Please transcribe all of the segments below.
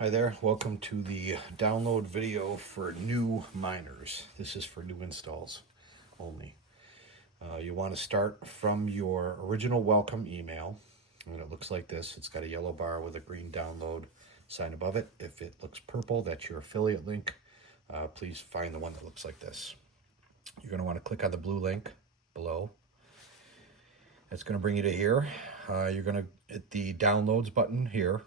Hi there, welcome to the download video for new miners. This is for new installs only. You want to start from your original welcome email, and it looks like this. It's got a yellow bar with a green download sign above it. If it looks purple, that's your affiliate link. Please find the one that looks like this. You're going to want to click on the blue link below. It's going to bring you to here. You're going to hit the downloads button here.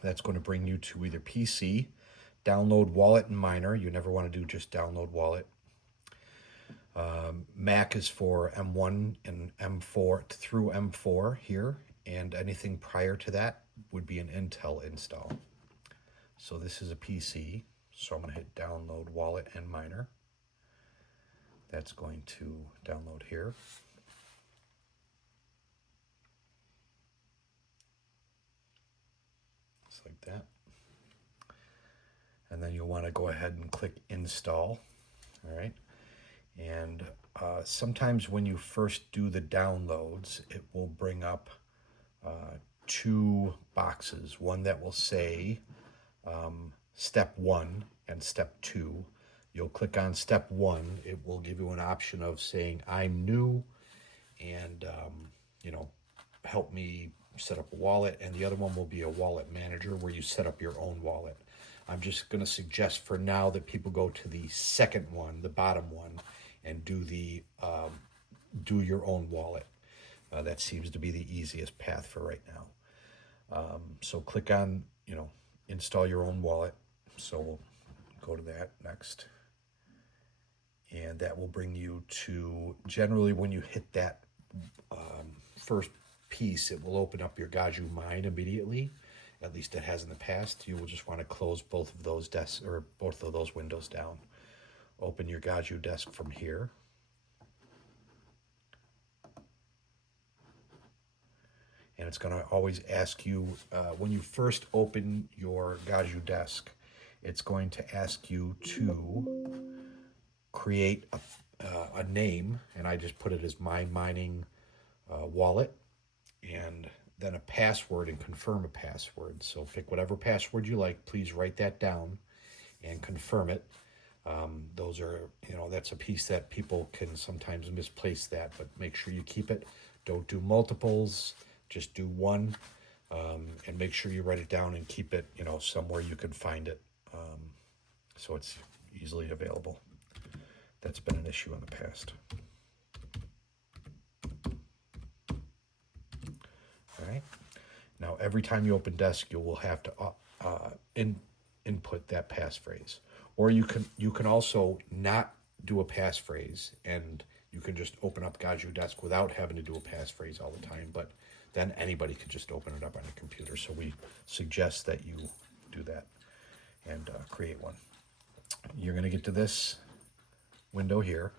That's going to bring you to either PC, download wallet and miner. You never want to do just download wallet. Mac is for M1 and M4 through M4 here, and anything prior to that would be an Intel install. So this is a PC, so I'm going to hit download wallet and miner. That's going to download here. Just like that. And then you'll want to go ahead and click install. All right. And sometimes when you first do the downloads, it will bring up two boxes. One that will say step 1 and step 2. You'll click on step 1. It will give you an option of saying I'm new and help me set up a wallet. And the other one will be a wallet manager where you set up your own wallet. I'm just going to suggest for now that people go to the second one, the bottom one, and do your own wallet. That seems to be the easiest path for right now. So click on, install your own wallet. So we'll go to that next. And that will bring you to, generally when you hit that first piece, it will open up your Gaju Mine immediately. At least it has in the past. You will just want to close both of those desks or both of those windows down. Open your Gaju desk from here. And it's going to always ask you, when you first open your Gaju desk, it's going to ask you to create a name, and I just put it as my mining wallet, and then a password and confirm a password. So pick whatever password you like. Please write that down and confirm it. Those are, that's a piece that people can sometimes misplace that, but make sure you keep it. Don't do multiples, just do one, and make sure you write it down and keep it, somewhere you can find it, so it's easily available. That's been an issue in the past. All right. Now, every time you open Desk, you will have to input that passphrase. Or you can also not do a passphrase, and you can just open up Gaju Desk without having to do a passphrase all the time. But then anybody could just open it up on a computer. So we suggest that you do that and create one. You're going to get to this window here.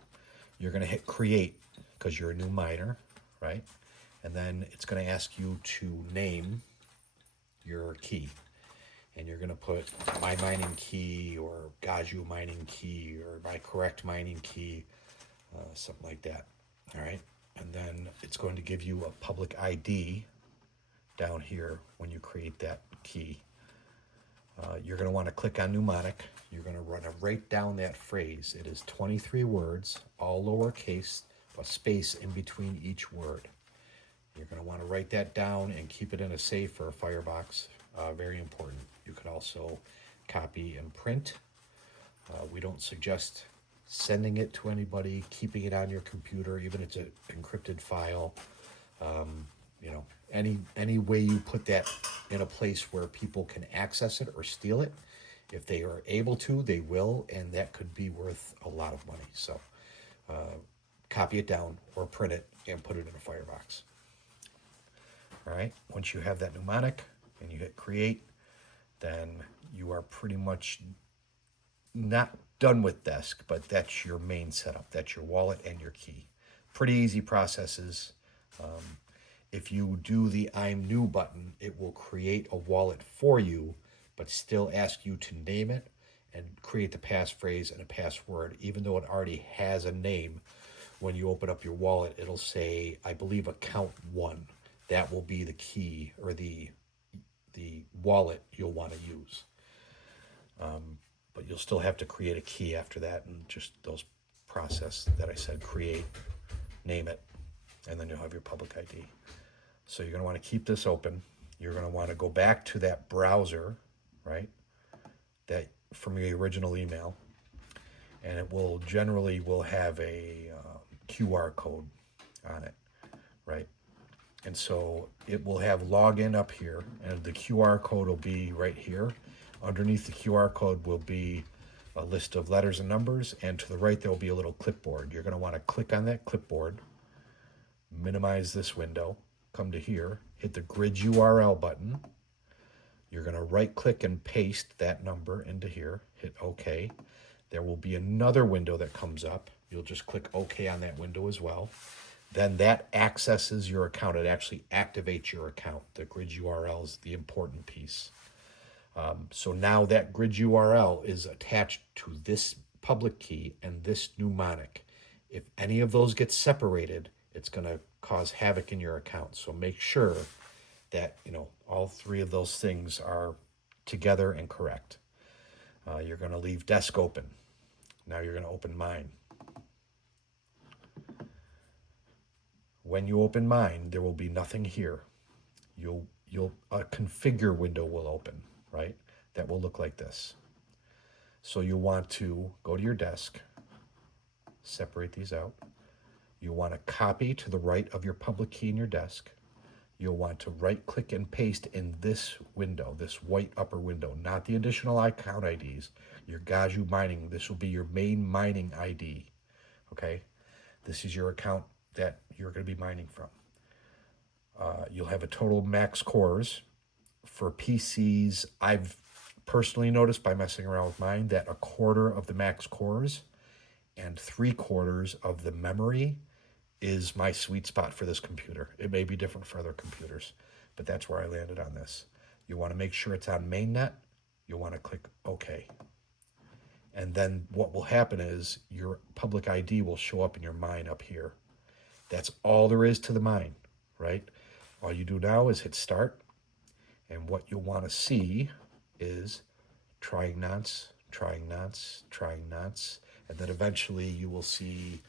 You're going to hit create because you're a new miner, right? And then it's going to ask you to name your key. And you're going to put my mining key or Gaju mining key or my correct mining key, something like that. All right. And then it's going to give you a public ID down here when you create that key. You're going to want to click on mnemonic. You're going to write down that phrase. It is 23 words, all lowercase, a space in between each word. You're going to want to write that down and keep it in a safe or a firebox. Very important. You could also copy and print. We don't suggest sending it to anybody, keeping it on your computer, even if it's an encrypted file. Any way you put that in a place where people can access it or steal it, if they are able to, they will, and that could be worth a lot of money. So copy it down or print it and put it in a firebox. All right, once you have that mnemonic and you hit create, then you are pretty much not done with Desk, but that's your main setup. That's your wallet and your key. Pretty easy processes. If you do the I'm new button, it will create a wallet for you, but still ask you to name it and create the passphrase and a password, even though it already has a name. When you open up your wallet, it'll say, I believe, account 1. That will be the key or the the wallet you'll want to use. But you'll still have to create a key after that, and just those process that I said, create, name it, and then you'll have your public ID. So you're going to want to keep this open. You're going to want to go back to that browser, right, that from your original email, and it will generally will have a QR code on it, right? And so it will have login up here, and the QR code will be right here. Underneath the QR code will be a list of letters and numbers, and to the right there will be a little clipboard. You're going to want to click on that clipboard, minimize this window, come to here, hit the grid URL button. You're going to right click and paste that number into here, hit OK. There will be another window that comes up. You'll just click OK on that window as well. Then that accesses your account. It actually activates your account. The grid URL is the important piece. So now that grid URL is attached to this public key and this mnemonic. If any of those get separated, it's going to cause havoc in your account. So make sure that, all three of those things are together and correct. You're going to leave desk open. Now you're going to open mine. When you open mine, there will be nothing here. A configure window will open, right? That will look like this. So you want to go to your desk, separate these out. You want to copy to the right of your public key in your desk. You'll want to right click and paste in this window, this white upper window, not the additional account IDs. Your Gaju mining, this will be your main mining ID, okay? This is your account that you're going to be mining from. You'll have a total max cores. For PCs, I've personally noticed by messing around with mine that 1/4 of the max cores and 3/4 of the memory is my sweet spot for this computer. It may be different for other computers, but that's where I landed on this. You want to make sure it's on mainnet. You'll want to click OK. And then what will happen is your public ID will show up in your mine up here. That's all there is to the mine, right? All you do now is hit start. And what you'll want to see is trying nonce, trying nonce, trying nonce. And then eventually you will see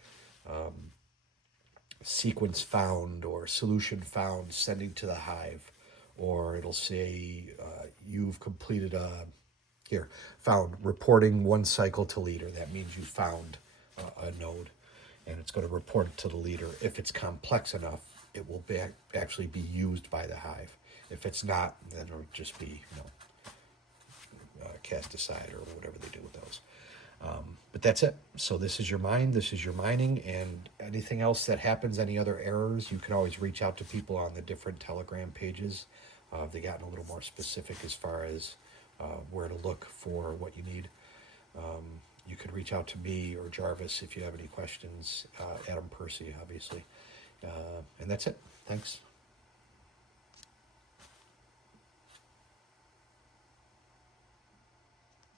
sequence found or solution found sending to the Hive. Or it'll say you've completed found reporting 1 cycle to leader. That means you found a node. And it's going to report it to the leader. If it's complex enough, it will actually be used by the Hive. If it's not, then it'll just be, cast aside or whatever they do with those. But that's it. So this is your mine, this is your mining, and anything else that happens, any other errors, you can always reach out to people on the different Telegram pages. They've gotten a little more specific as far as where to look for what you need. You could reach out to me or Jarvis if you have any questions. Adam Percy, obviously. And that's it. Thanks.